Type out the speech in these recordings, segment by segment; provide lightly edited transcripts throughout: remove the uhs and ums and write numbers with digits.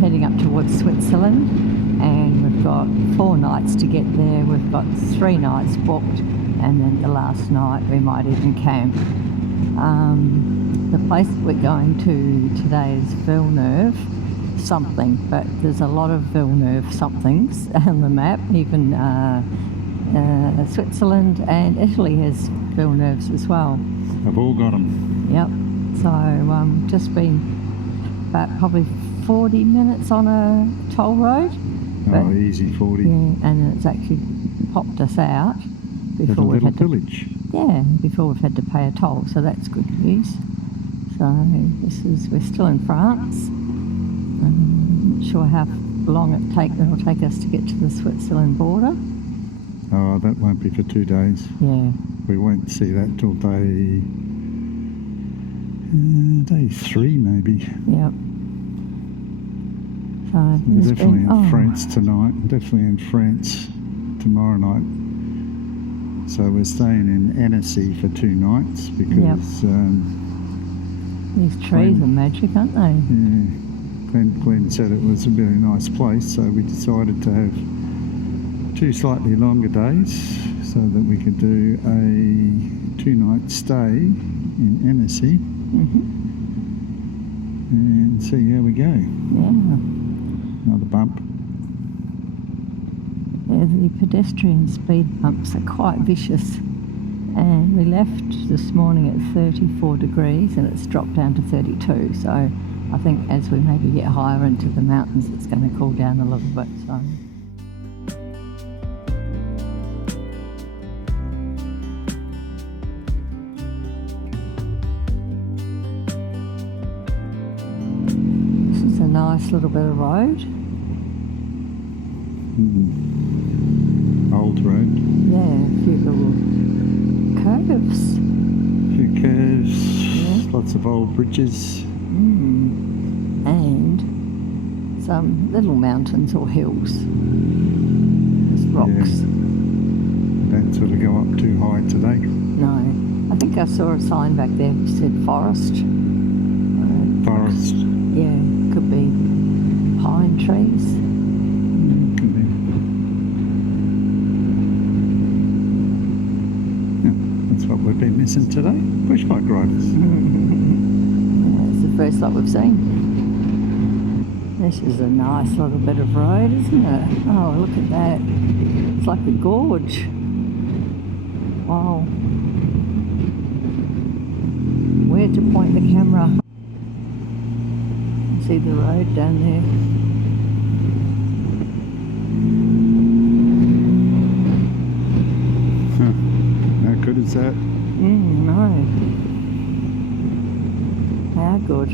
Heading up towards Switzerland, and we've got 4 nights to get there. We've got 3 nights booked, and then the last night we might even camp. The place that we're going to today is Villeneuve something, but there's a lot of Villeneuve somethings on the map. Even Switzerland and Italy has Villeneuves as well. They've all got them. Yep. So just been about probably 40 minutes on a toll road. Oh, easy 40. Yeah, and it's actually popped us out before we've had village. Before we've had to pay a toll. So that's good news. So we're still in France. I'm not sure how long it'll take us to get to the Switzerland border. Oh, that won't be for 2 days. Yeah. We won't see that till day 3 maybe. Yep. So we're definitely in France tonight, definitely in France tomorrow night. So we're staying in Annecy for 2 nights because these trees are magic, aren't they? Yeah. Glenn said it was a very nice place, so we decided to have 2 slightly longer days so that we could do a 2-night stay in Annecy and see how we go. Yeah. Another bump. Yeah, the pedestrian speed bumps are quite vicious. And we left this morning at 34 degrees and it's dropped down to 32. So I think as we maybe get higher into the mountains, it's going to cool down a little bit. So. This is a nice little bit of road. Old road. Yeah, a few little curves. Lots of old bridges. And some little mountains or hills. There's rocks. Yeah. Don't sort of go up too high today. No. I think I saw a sign back there that said forest. Forest. Yeah, could be pine trees. Could be. That's what we've been missing today. Bush bike riders. It's the first lot we've seen. This is a nice little bit of road, isn't it? Oh, look at that. It's like a gorge. Wow. Where to point the camera? See the road down there. How good is that? No. How good.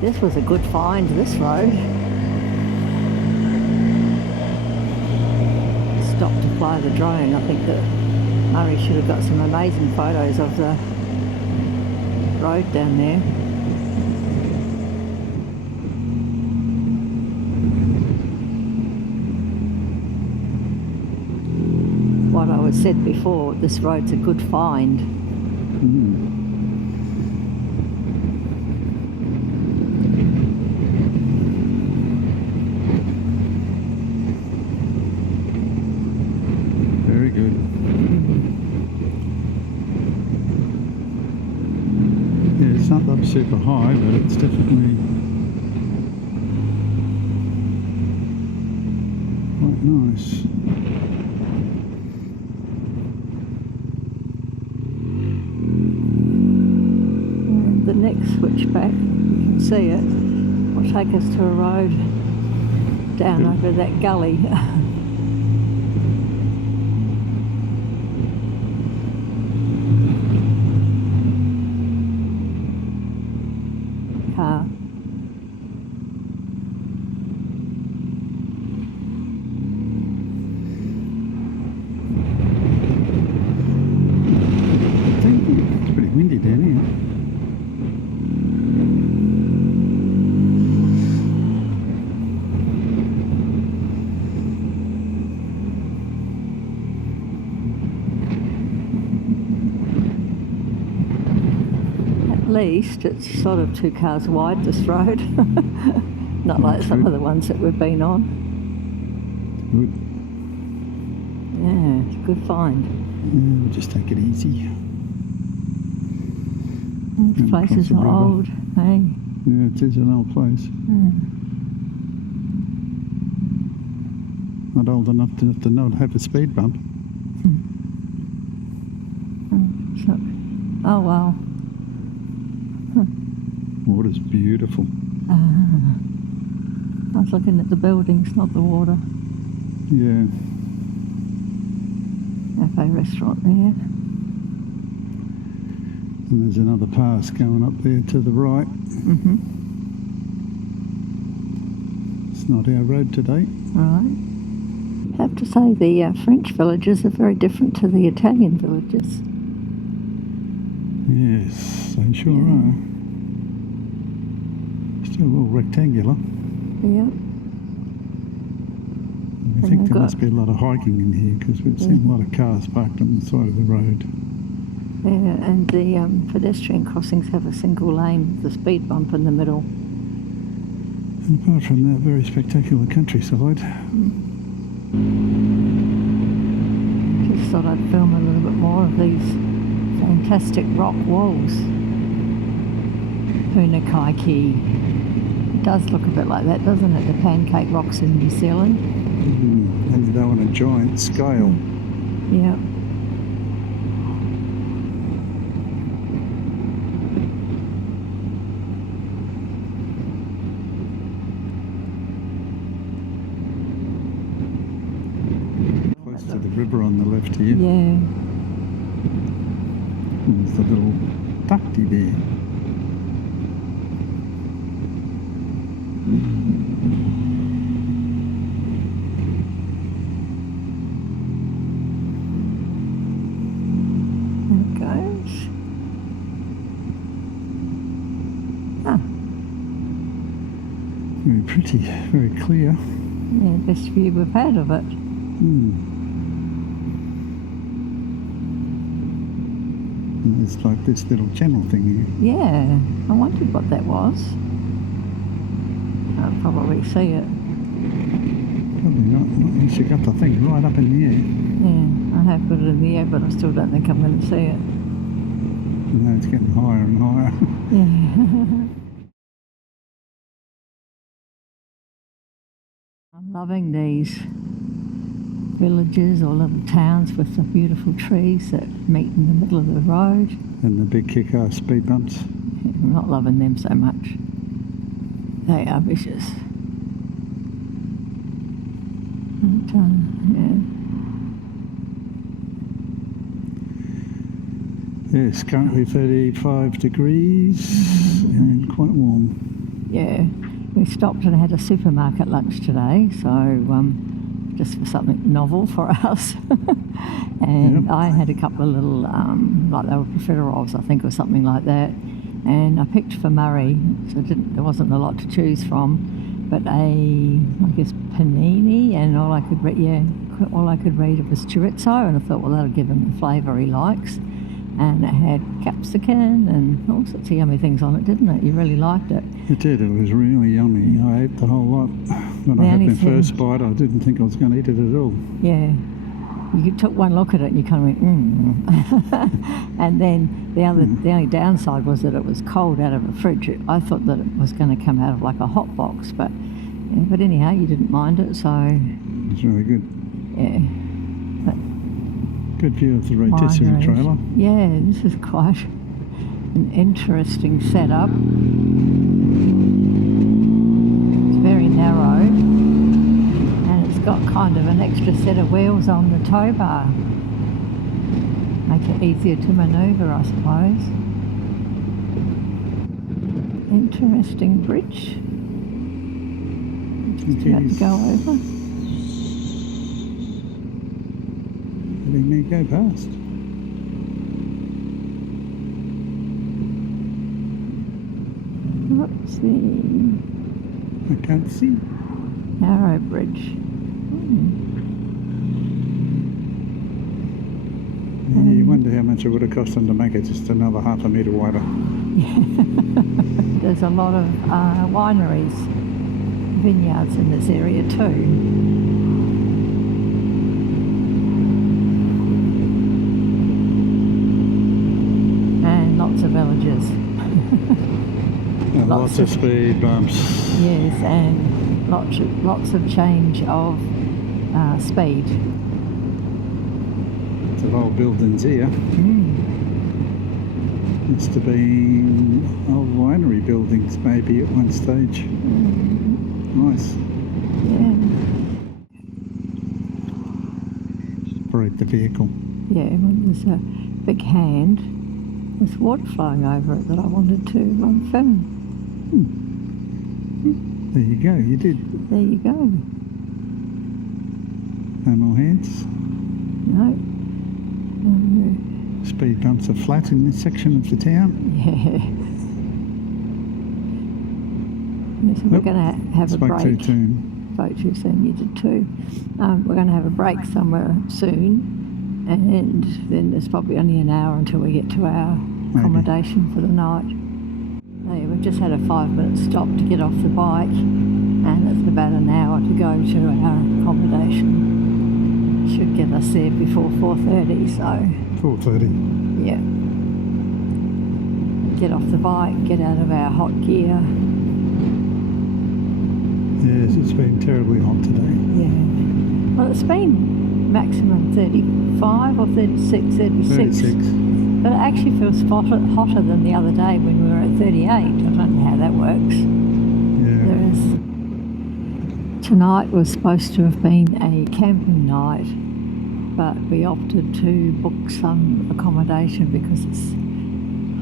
This was a good find, this road. Stopped to fly the drone. I think that Murray should have got some amazing photos of the road down there. What I was said before, this road's a good find. not that super high, but it's definitely quite nice. And the next switchback, you can see it, will take us to a road down over that gully. Car. It's pretty windy down here. At least it's sort of 2 cars wide, this road. Not like some of the ones that we've been on. Good. Yeah, it's a good find. Yeah, we'll just take it easy. This place across is the river. old, hey? Yeah, it is an old place. Yeah. Not old enough to not have a speed bump. So, oh wow. Water's beautiful. I was looking at the buildings, not the water. Yeah. Cafe restaurant there. And there's another pass going up there to the right. It's not our road today. Right. I have to say the French villages are very different to the Italian villages. Yes, they sure are. Still all rectangular. Yeah. I think there must be a lot of hiking in here because we've seen a lot of cars parked on the side of the road. Yeah, and the pedestrian crossings have a single lane with a speed bump in the middle. And apart from that, very spectacular countryside. Just thought I'd film a little bit more of these fantastic rock walls. Punakaiki. It does look a bit like that, doesn't it? The pancake rocks in New Zealand. And they're on a giant scale. Yeah. Close to the river on the left here. Yeah. And there's the little takti there. There it goes. Ah, Very pretty, very clear. yeah, best view we've had of it. And there's like this little channel thing here. Yeah, I wondered what that was. I'll probably see it. Probably not unless you got the thing right up in the air. Yeah, I have got it in the air, but I still don't think I'm going to see it. No, it's getting higher and higher. Yeah. I'm loving these villages or little towns with the beautiful trees that meet in the middle of the road. And the big kick-ass speed bumps. I'm not loving them so much. They are vicious. But, yeah. Yes, currently 35 degrees and quite warm. Yeah, we stopped and had a supermarket lunch today, so just for something novel for us. And I had a couple of little, like they were profiteroles, I think, or something like that. And I picked for Murray, so there wasn't a lot to choose from, but I guess panini, and all I could read it was chorizo, and I thought, well, that'll give him the flavour he likes. And it had capsicum and all sorts of yummy things on it, didn't it? You really liked it. It did, it was really yummy. I ate the whole lot. When I had my first bite, I didn't think I was going to eat it at all. Yeah. you took one look at it and you kind of went, And then the only downside was that it was cold out of a fridge. I thought that it was going to come out of like a hot box, but anyhow, you didn't mind it, so It's really good. yeah. But Good view of the rotisserie trailer. yeah, this is quite an interesting setup. It's very narrow, and it's got kind of an extra set of wheels on the tow bar. Make it easier to manoeuvre, I suppose. Interesting bridge. Just about to go over. Letting me go past. What's the I can't see. narrow bridge? Yeah, you wonder how much it would have cost them to make it just another half a metre wider. There's a lot of wineries, vineyards in this area too. Lots of villages. And lots of speed bumps. Yes, and lots of change of speed. Lots of old buildings here. Must have been old winery buildings maybe at one stage. Nice. Yeah. Just brake the vehicle. Yeah, well, there's a big hand with water flowing over it that I wanted to film. There you go, you did. There you go. No more hands. No. Speed bumps are flat in this section of the town. Yeah. So we're going to have a break. Spoke too soon. Spoke too soon, you did too. We're going to have a break somewhere soon. And then there's probably only an hour until we get to our accommodation for the night. Yeah, we've just had a 5-minute stop to get off the bike, and it's about an hour to go to our accommodation. Should get us there before 4:30, so 4:30. yeah. Get off the bike, get out of our hot gear. Yes, it's been terribly hot today. Yeah. Well, it's been maximum 35 or 36, 36. But it actually feels hotter than the other day when we were at 38. I don't know how that works. Yeah. Tonight was supposed to have been a camping night, but we opted to book some accommodation because it's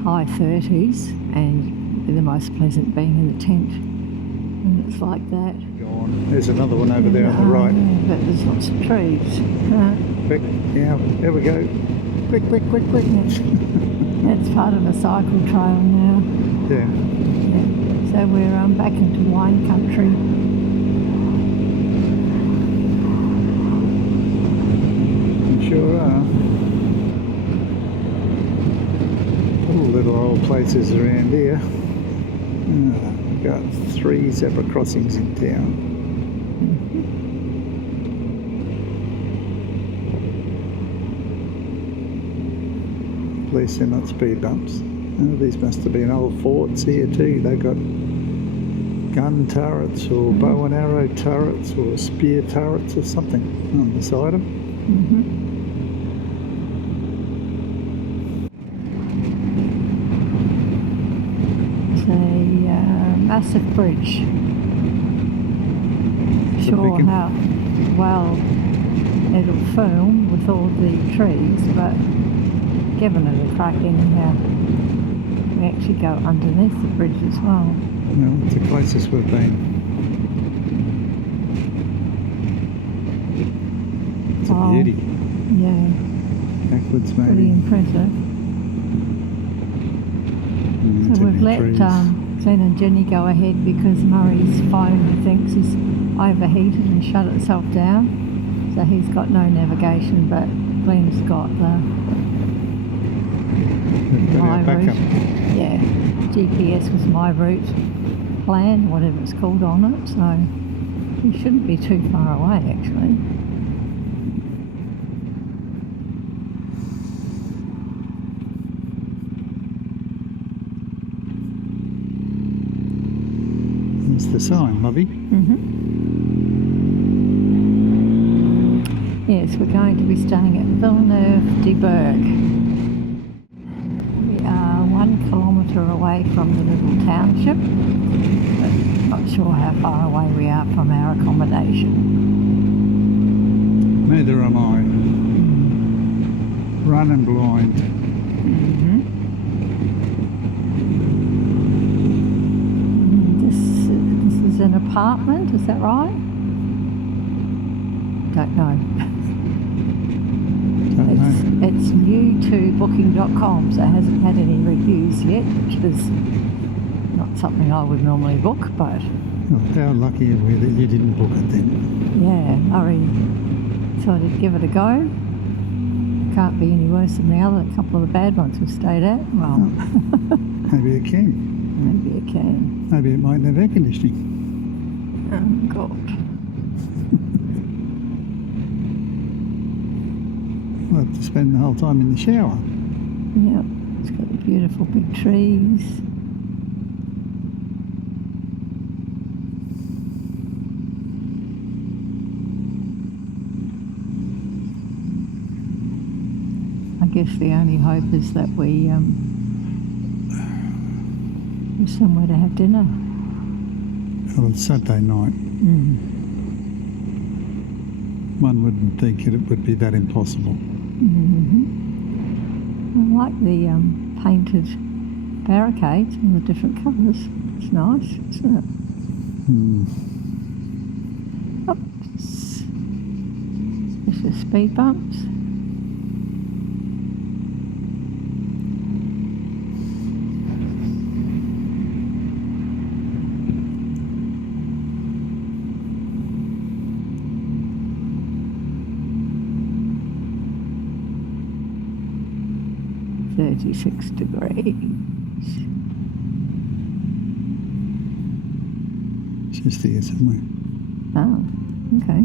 high 30s and the most pleasant being in the tent. And it's like that. There's another one over there on the right. Yeah, but there's lots of trees. Quick, yeah, there we go. Quick. That's part of a cycle trail now. Yeah. Yeah. So we're back into wine country. You sure are. All little old places around here. We've got 3 zebra crossings in town. At least they're not speed bumps. Oh, these must have been old forts here too. They've got gun turrets or bow and arrow turrets or spear turrets or something on the side of them. It's a massive bridge. Sure how well it'll film with all the trees, but given it a crack anyhow. We actually go underneath the bridge as well. No, it's the closest we've been. It's a beauty. Yeah. Backwards maybe. Pretty impressive. So we've let Zen and Jenny go ahead because Murray's phone, he thinks, is overheated and shut itself down. So he's got no navigation, but Glenn's got the my route. Yeah, GPS was my route plan, whatever it's called on it, so we shouldn't be too far away actually. the sign, lovey. Yes, we're going to be staying at Villeneuve de Burg. We are 1 kilometre away from the little township, but not sure how far away we are from our accommodation. Neither am I. Running blind. This is an apartment, is that right? Don't know. It's new to booking.com, so it hasn't had any reviews yet, which is not something I would normally book, but... Oh, how lucky are we that you didn't book it then? Yeah, I really thought I'd give it a go. Can't be any worse than the other couple of the bad ones we've stayed at. Well, maybe it can. Maybe it can. Maybe it might have air conditioning. Oh, God. We'll have to spend the whole time in the shower. Yep, it's got the beautiful big trees. I guess the only hope is that we have somewhere to have dinner. Well, it's Saturday night. One wouldn't think it would be that impossible. I like the painted barricades and the different colours. It's nice, isn't it? Oops. There's the speed bumps. .36 degrees. It's just here somewhere. Oh, okay.